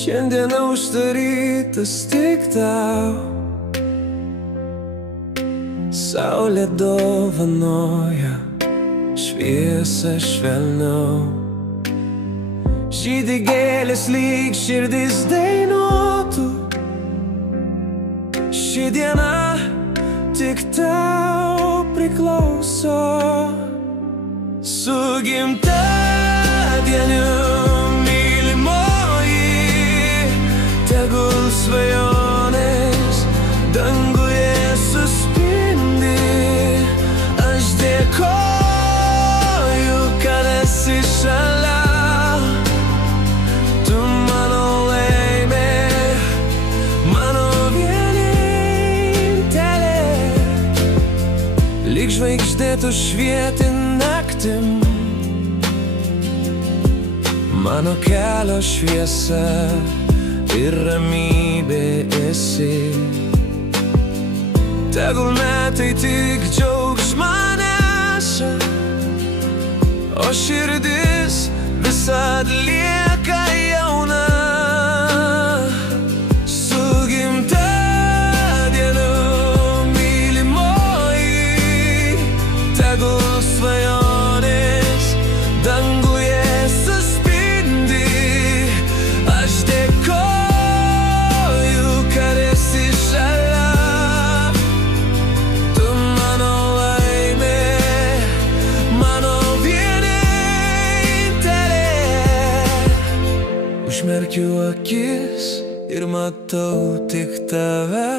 Šiandieną uždarytas tik tau. Saulė dovanoja šviesą švelniau. Žydi gėlės lyg širdis dainuotų. Ši diena tik tau priklauso. Su gimtadieniu, mylimoji, tegul svajonės danguje suspindi. Aš dėkoju, kad esi šalia. Tu mano laimė, mano vienintelė. Lyg žvaigždė tu švieti naktim, mano kelio šviesa ir ramybė esi. Tegul metai tik džiaugsmą neša, o širdis visad lieka jauna. Su gimtadieniu, mylimoji, tegul svajonės danguje suspindi. Aš dėkoju, kad esi šalia. Tu mano laimė, mano vienintelė. Užmerkiu akis ir matau tik tave.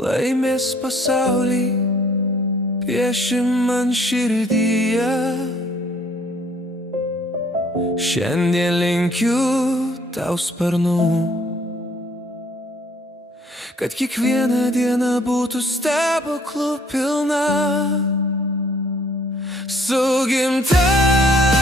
Laimės pasaulį pieši man širdyje. Šiandien linkiu tau sparnų, kad kiekviena diena būtų stebuklų pilna. Su gimtadieniu.